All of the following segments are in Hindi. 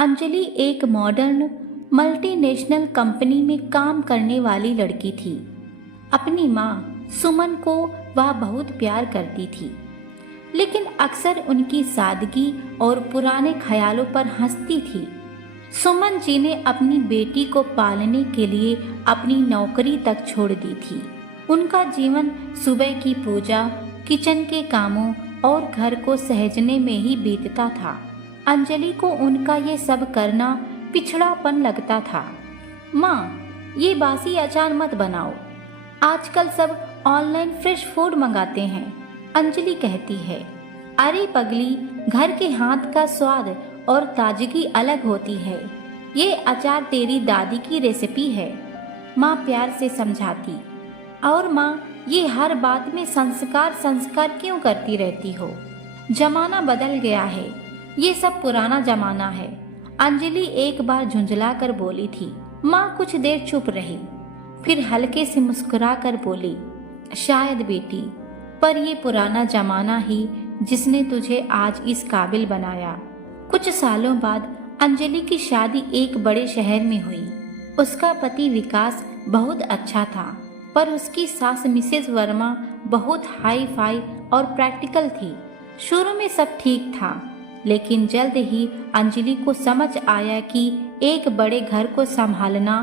अंजलि एक मॉडर्न मल्टीनेशनल कंपनी में काम करने वाली लड़की थी। अपनी माँ सुमन को वह बहुत प्यार करती थी, लेकिन अक्सर उनकी सादगी और पुराने ख्यालों पर हंसती थी। सुमन जी ने अपनी बेटी को पालने के लिए अपनी नौकरी तक छोड़ दी थी। उनका जीवन सुबह की पूजा, किचन के कामों और घर को सहेजने में ही बीतता था। अंजलि को उनका ये सब करना पिछड़ापन लगता था। माँ, ये बासी अचार मत बनाओ, आजकल सब ऑनलाइन फ्रेश फूड मंगाते हैं, अंजलि कहती है। अरे पगली, घर के हाथ का स्वाद और ताजगी अलग होती है। ये अचार तेरी दादी की रेसिपी है, माँ प्यार से समझाती। और माँ, ये हर बात में संस्कार संस्कार क्यों करती रहती हो? जमाना बदल गया है, ये सब पुराना जमाना है, अंजलि एक बार झुंझला कर बोली थी। माँ कुछ देर चुप रही, फिर हल्के से मुस्कुरा कर बोली, शायद बेटी, पर ये पुराना जमाना ही जिसने तुझे आज इस काबिल बनाया। कुछ सालों बाद अंजलि की शादी एक बड़े शहर में हुई। उसका पति विकास बहुत अच्छा था, पर उसकी सास मिसेस वर्मा बहुत हाई फाई और प्रैक्टिकल थी। शुरू में सब ठीक था, लेकिन जल्द ही अंजलि को समझ आया कि एक बड़े घर को संभालना,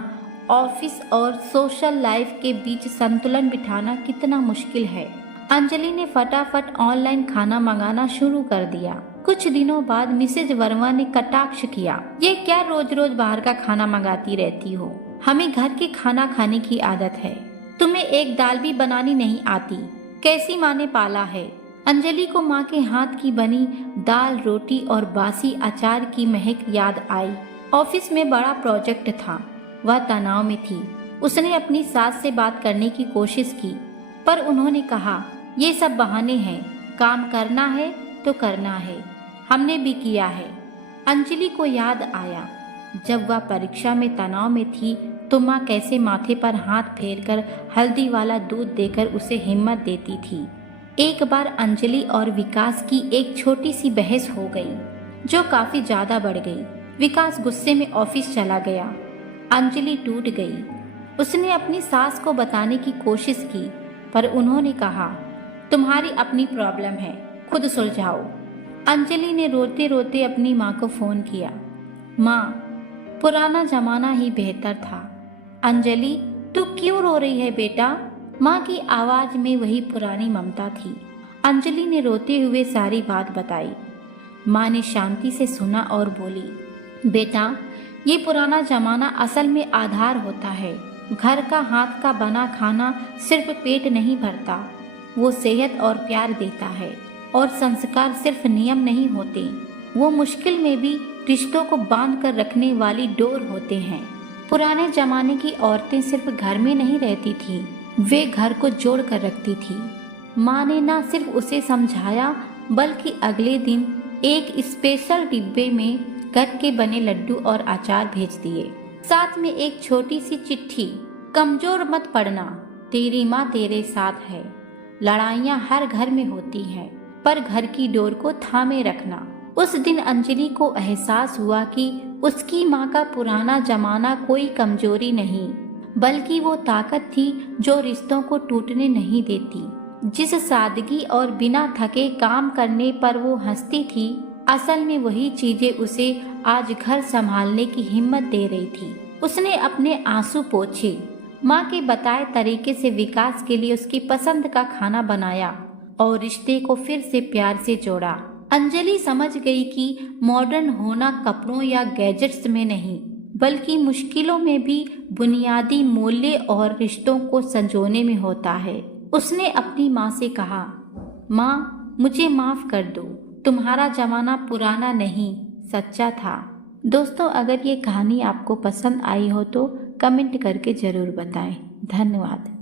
ऑफिस और सोशल लाइफ के बीच संतुलन बिठाना कितना मुश्किल है। अंजलि ने फटाफट ऑनलाइन खाना मंगाना शुरू कर दिया। कुछ दिनों बाद मिसेज वर्मा ने कटाक्ष किया, ये क्या रोज रोज बाहर का खाना मंगाती रहती हो? हमें घर के खाना खाने की आदत है, तुम्हें एक दाल भी बनानी नहीं आती, कैसी माँ ने पाला है? अंजलि को माँ के हाथ की बनी दाल, रोटी और बासी अचार की महक याद आई। ऑफिस में बड़ा प्रोजेक्ट था, वह तनाव में थी। उसने अपनी सास से बात करने की कोशिश की, पर उन्होंने कहा, ये सब बहाने हैं, काम करना है तो करना है, हमने भी किया है। अंजलि को याद आया, जब वह परीक्षा में तनाव में थी तो माँ कैसे माथे पर हाथ फेरकर हल्दी वाला दूध देकर उसे हिम्मत देती थी। एक बार अंजलि और विकास की एक छोटी सी बहस हो गई, जो काफी ज्यादा बढ़ गई। विकास गुस्से में ऑफिस चला गया। अंजलि टूट गई। उसने अपनी सास को बताने की कोशिश की, पर उन्होंने कहा, तुम्हारी अपनी प्रॉब्लम है, खुद सुलझाओ। अंजलि ने रोते रोते अपनी माँ को फोन किया। माँ, पुराना जमाना ही बेहतर था। अंजलि, तू क्यों रो रही है बेटा? माँ की आवाज में वही पुरानी ममता थी। अंजलि ने रोते हुए सारी बात बताई। माँ ने शांति से सुना और बोली, बेटा, ये पुराना जमाना असल में आधार होता है। घर का हाथ का बना खाना सिर्फ पेट नहीं भरता, वो सेहत और प्यार देता है। और संस्कार सिर्फ नियम नहीं होते, वो मुश्किल में भी रिश्तों को बांध कर रखने वाली डोर होते हैं। पुराने जमाने की औरतें सिर्फ घर में नहीं रहती थीं, वे घर को जोड़ कर रखती थी। माँ ने न सिर्फ उसे समझाया, बल्कि अगले दिन एक स्पेशल डिब्बे में घर के बने लड्डू और अचार भेज दिए, साथ में एक छोटी सी चिट्ठी, कमजोर मत पड़ना, तेरी माँ तेरे साथ है। लड़ाइयाँ हर घर में होती हैं, पर घर की डोर को थामे रखना। उस दिन अंजलि को एहसास हुआ कि उसकी माँ का पुराना जमाना कोई कमजोरी नहीं, बल्कि वो ताकत थी जो रिश्तों को टूटने नहीं देती। जिस सादगी और बिना थके काम करने पर वो हंसती थी, असल में वही चीजें उसे आज घर संभालने की हिम्मत दे रही थी। उसने अपने आंसू पोंछे, माँ के बताए तरीके से विकास के लिए उसकी पसंद का खाना बनाया और रिश्ते को फिर से प्यार से जोड़ा। अंजलि समझ गई कि मॉडर्न होना कपड़ों या गैजेट्स में नहीं, बल्कि मुश्किलों में भी बुनियादी मूल्य और रिश्तों को संजोने में होता है। उसने अपनी माँ से कहा, माँ, मुझे माफ कर दो, तुम्हारा जमाना पुराना नहीं, सच्चा था। दोस्तों, अगर ये कहानी आपको पसंद आई हो तो कमेंट करके जरूर बताएं। धन्यवाद।